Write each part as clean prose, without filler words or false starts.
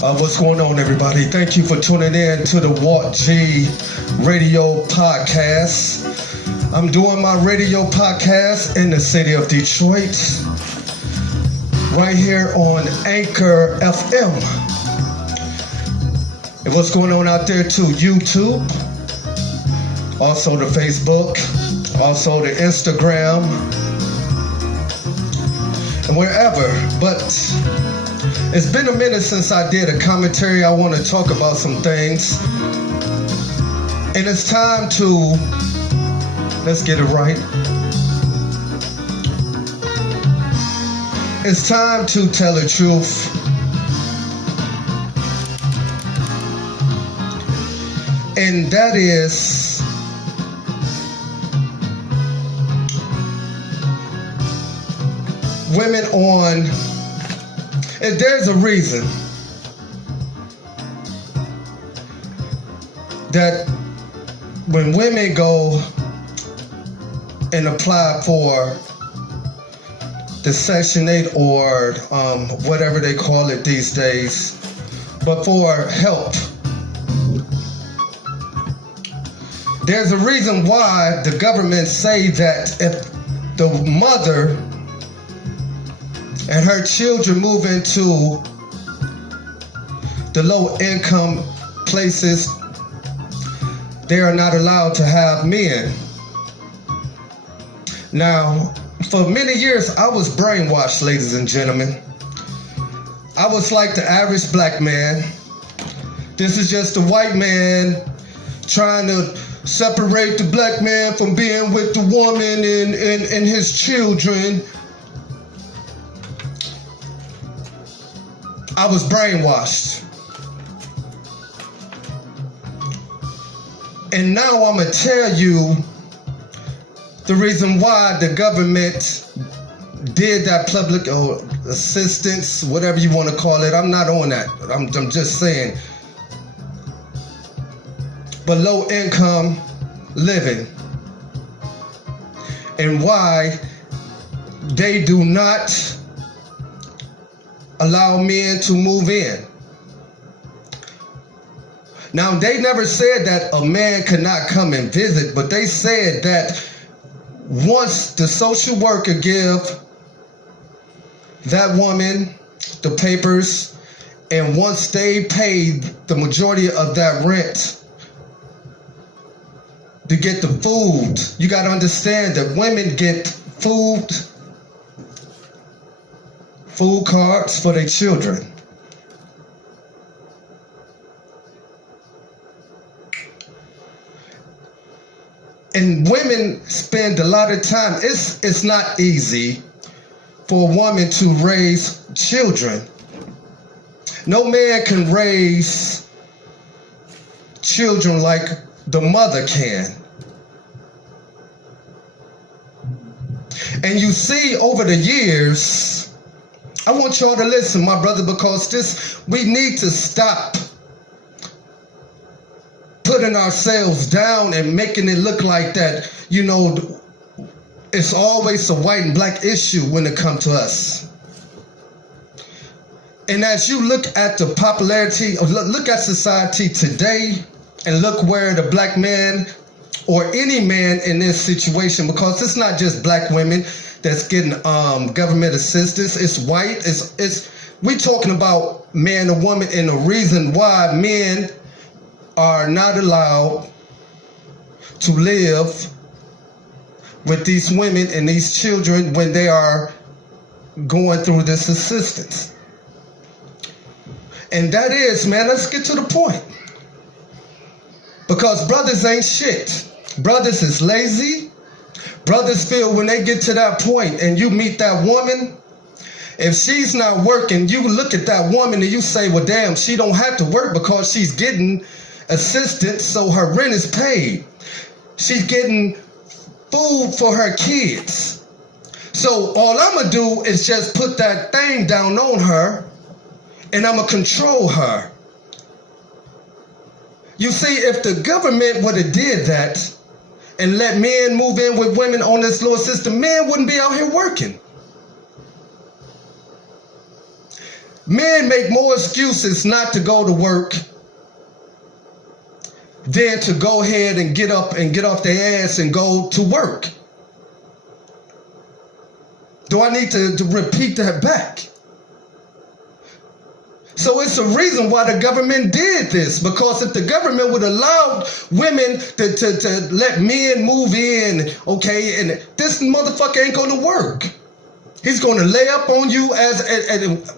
What's going on, everybody? Thank you for tuning in to the Walt G Radio Podcast. I'm doing my radio podcast in the city of Detroit, right here on Anchor FM. And what's going on out there too? YouTube, also the Facebook, also the Instagram, and wherever. But it's been a minute since I did a commentary. I want to talk about some things. And it's time to, let's get it right. It's time to tell the truth. And that is women on, and there's a reason that when women go and apply for the Section 8 or whatever they call it these days, but for help, there's a reason why the government say that if the mother and her children move into the low-income places, they are not allowed to have men. Now, for many years, I was brainwashed, ladies and gentlemen. I was like the average black man. This is just a white man trying to separate the black man from being with the woman and his children. I was brainwashed. And now I'm going to tell you the reason why the government did that public assistance, whatever you want to call it. I'm not on that. I'm just saying. But low income living. And why they do not allow men to move in. Now, they never said that a man could not come and visit, but they said that once the social worker give that woman the papers, and once they pay the majority of that rent to get the food, you got to understand that women get food cards for their children. And women spend a lot of time. It's not easy for a woman to raise children. No man can raise children like the mother can. And you see over the years, I want y'all to listen, my brother, because we need to stop putting ourselves down and making it look like that, it's always a white and black issue when it comes to us. And as you look at the popularity, look at society today, and look where the black man or any man in this situation, because it's not just black women that's getting government assistance. It's white. We talking about man and woman, and the reason why men are not allowed to live with these women and these children when they are going through this assistance. And that is, man, let's get to the point. Because brothers ain't shit. Brothers is lazy. Brothers feel when they get to that point and you meet that woman, if she's not working, you look at that woman and you say, well, damn, she don't have to work because she's getting assistance, so her rent is paid. She's getting food for her kids. So all I'm going to do is just put that thing down on her, and I'm going to control her. You see, if the government would have did that and let men move in with women on this little system, men wouldn't be out here working. Men make more excuses not to go to work than to go ahead and get up and get off their ass and go to work. Do I need to repeat that back? So it's a reason why the government did this, because if the government would allow women to let men move in, okay, and this motherfucker ain't going to work. He's going to lay up on you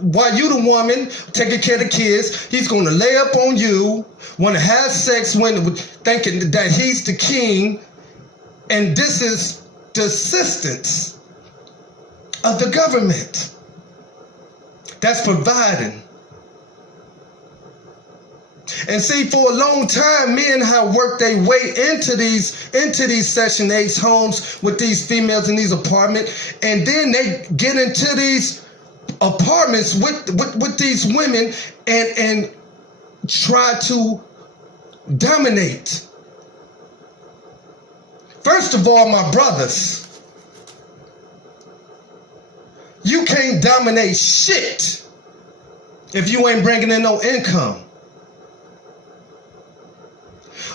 while you the woman taking care of the kids. He's going to lay up on you, want to have sex when thinking that he's the king, and this is the assistance of the government that's providing. And see, for a long time, men have worked their way into these Section 8 homes with these females in these apartments, and then they get into these apartments with these women and try to dominate. First of all, my brothers, you can't dominate shit if you ain't bringing in no income.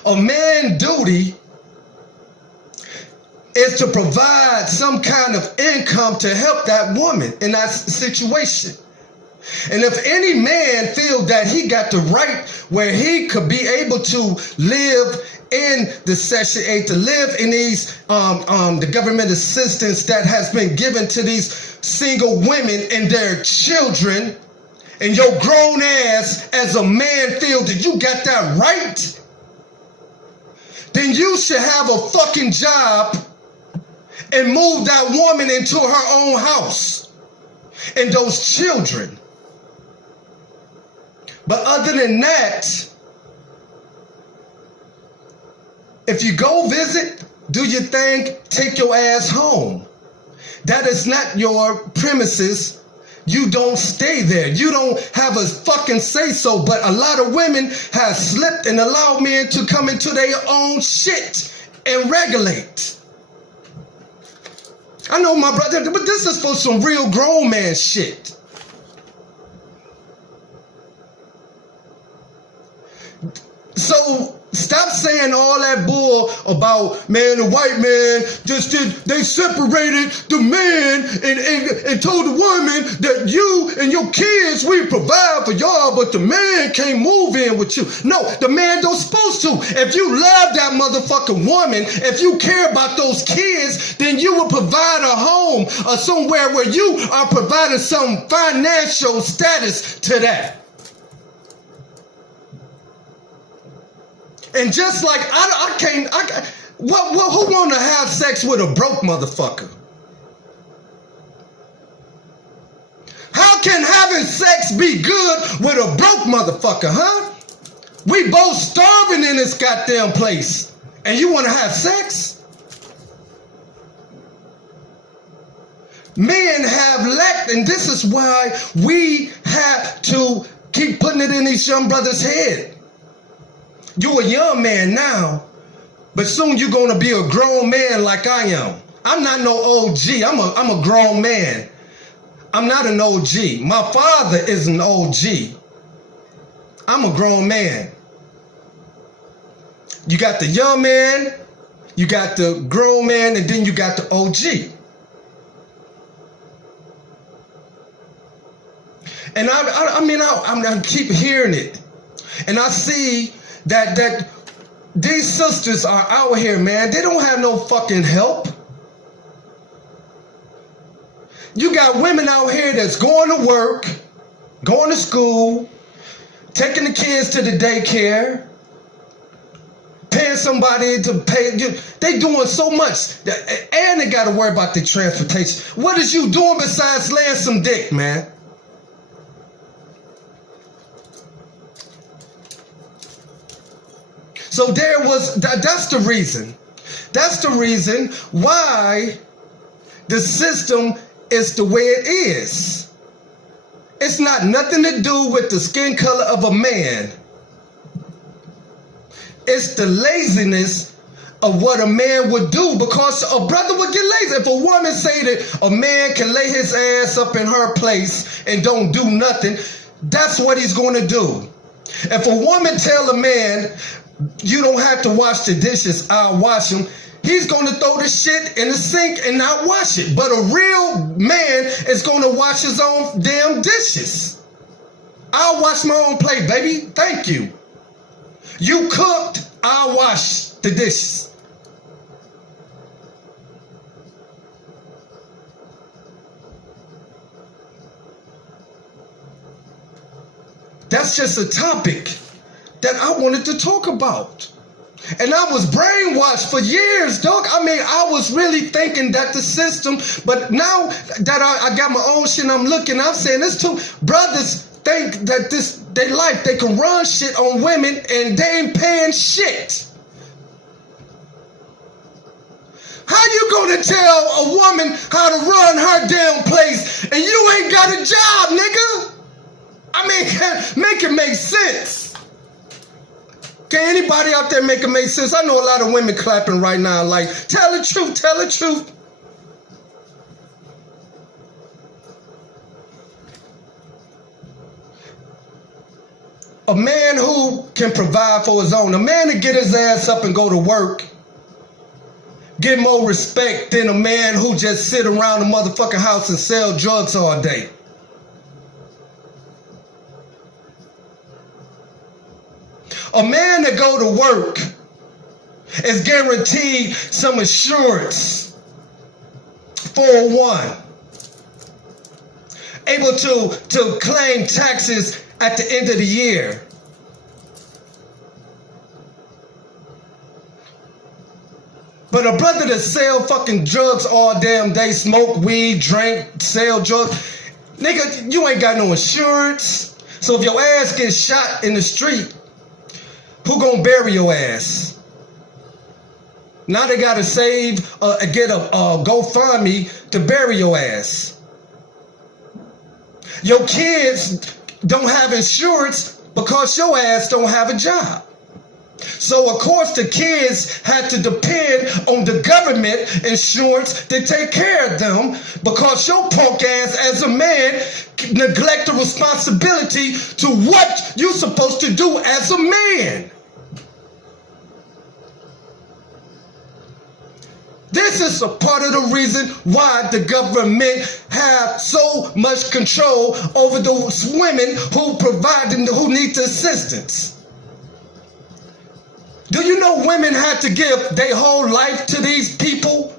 A man's duty is to provide some kind of income to help that woman in that situation. And if any man feels that he got the right where he could be able to live in the Section 8, to live in these the government assistance that has been given to these single women and their children, and your grown ass as a man feels that you got that right, then you should have a fucking job and move that woman into her own house and those children. But other than that, if you go visit, do your thing, take your ass home. That is not your premises. You don't stay there. You don't have a fucking say so. But a lot of women have slipped and allowed men to come into their own shit and regulate. I know, my brother, but this is for some real grown man shit. So stop saying all that bull about, man, the white man they separated the man and told the woman that you and your kids, we provide for y'all, but the man can't move in with you. No, the man don't supposed to. If you love that motherfucking woman, if you care about those kids, then you will provide a home or somewhere where you are providing some financial status to that. And just like who want to have sex with a broke motherfucker? How can having sex be good with a broke motherfucker, huh? We both starving in this goddamn place, and you want to have sex? Men have lacked, and this is why we have to keep putting it in these young brothers' head. You're a young man now, but soon you're going to be a grown man like I am. I'm not no OG. I'm a grown man. I'm not an OG. My father is an OG. I'm a grown man. You got the young man, you got the grown man, and then you got the OG. And I keep hearing it. And I see that these sisters are out here, man. They don't have no fucking help. You got women out here that's going to work, going to school, taking the kids to the daycare, paying somebody to pay. They doing so much, and they got to worry about the transportation. What is you doing besides laying some dick, man? So that's the reason. That's the reason why the system is the way it is. It's not nothing to do with the skin color of a man. It's the laziness of what a man would do, because a brother would get lazy. If a woman say that a man can lay his ass up in her place and don't do nothing, that's what he's going to do. If a woman tell a man, you don't have to wash the dishes, I'll wash them, he's going to throw the shit in the sink and not wash it. But a real man is going to wash his own damn dishes. I'll wash my own plate, baby. Thank you. You cooked, I'll wash the dishes. That's just a topic that I wanted to talk about. And I was brainwashed for years, dog. I mean, I was really thinking that the system, but now that I got my own shit and I'm looking, I'm saying this too. Brothers think that they can run shit on women and they ain't paying shit. How you gonna tell a woman how to run her damn place and you ain't got a job, nigga? I mean, make it make sense. Can anybody out there make it make sense? I know a lot of women clapping right now like, tell the truth, tell the truth. A man who can provide for his own, a man to get his ass up and go to work, get more respect than a man who just sit around the motherfucking house and sell drugs all day. A man that go to work is guaranteed some insurance, 401, able to claim taxes at the end of the year. But a brother that sell fucking drugs all damn day, smoke weed, drink, sell drugs, nigga, you ain't got no insurance. So if your ass gets shot in the street, who gonna bury your ass? Now they gotta get a GoFundMe to bury your ass. Your kids don't have insurance because your ass don't have a job. So of course the kids had to depend on the government insurance to take care of them because your punk ass as a man neglect the responsibility to what you're supposed to do as a man. This is a part of the reason why the government have so much control over those women who need the assistance. Do you know women have to give their whole life to these people?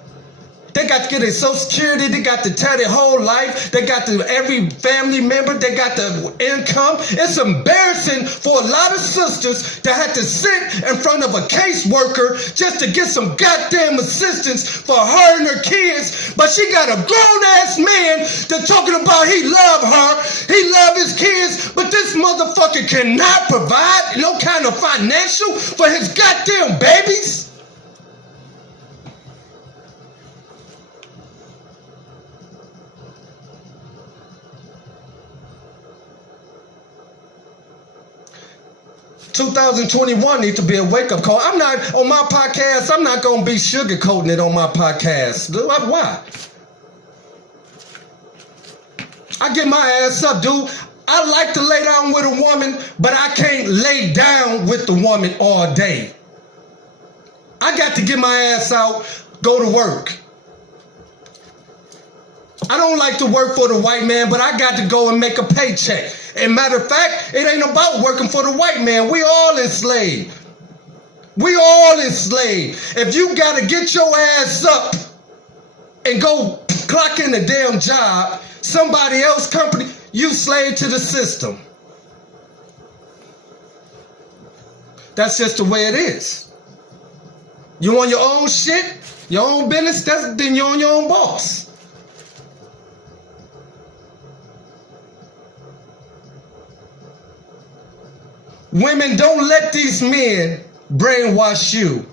They got to get their Social Security. They got to tell their whole life. They got to every family member. They got the income. It's embarrassing for a lot of sisters to have to sit in front of a caseworker just to get some goddamn assistance for her and her kids. But she got a grown-ass man that's talking about he love her. He love his kids. But this motherfucker cannot provide no kind of financial for his goddamn babies. 2021 needs to be a wake-up call. I'm not, on my podcast, I'm not going to be sugarcoating it on my podcast. Why? I get my ass up, dude. I like to lay down with a woman, but I can't lay down with the woman all day. I got to get my ass out, go to work. I don't like to work for the white man, but I got to go and make a paycheck. And matter of fact, it ain't about working for the white man. We all enslaved. We all enslaved. If you got to get your ass up and go clock in a damn job, somebody else company, you slave to the system. That's just the way it is. You on your own shit, your own business, then you're on your own boss. Women, don't let these men brainwash you.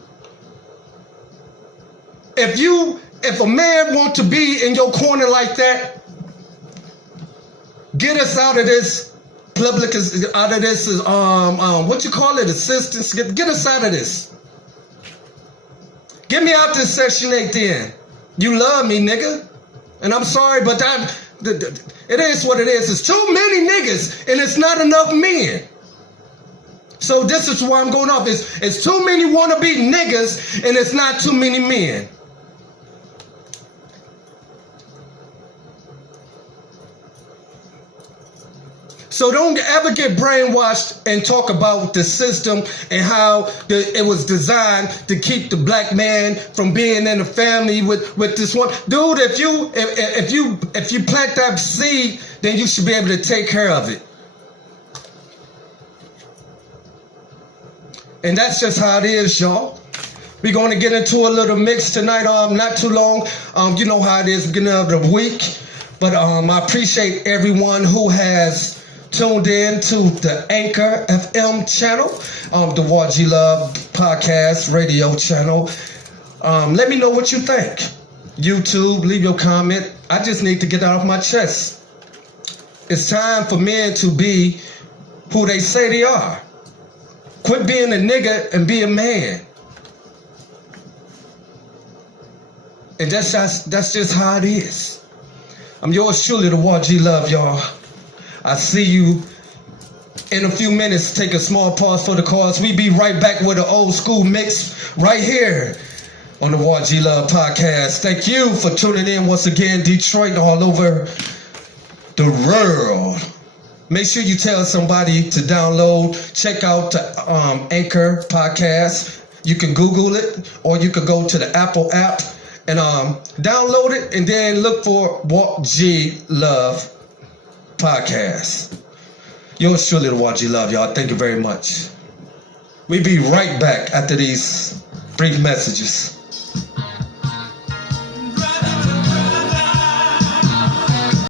If a man wants to be in your corner like that, get us out of this public, out of this, what you call it, assistance. Get us out of this. Get me out this Section 8 then. You love me, nigga. And I'm sorry, but It is what it is. It's too many niggas and it's not enough men. So this is why I'm going off. It's too many wannabe niggas and it's not too many men. So don't ever get brainwashed and talk about the system and how it was designed to keep the black man from being in a family with this one. Dude, if you plant that seed, then you should be able to take care of it. And that's just how it is, y'all. We're going to get into a little mix tonight. Not too long. You know how it is, beginning of the week. But I appreciate everyone who has tuned in to the Anchor FM channel, the YG Love podcast radio channel. Let me know what you think. YouTube, leave your comment. I just need to get that off my chest. It's time for men to be who they say they are. Quit being a nigga and be a man. And that's just how it is. I'm yours truly, the YG Love, y'all. I see you in a few minutes. Take a small pause for the cause. We be right back with an old school mix right here on the YG Love podcast. Thank you for tuning in once again, Detroit, all over the world. Make sure you tell somebody to download, check out the Anchor podcast. You can Google it, or you could go to the Apple app and download it, and then look for YG Love podcast. Yours truly, the YG Love, y'all. Thank you very much. We be right back after these brief messages.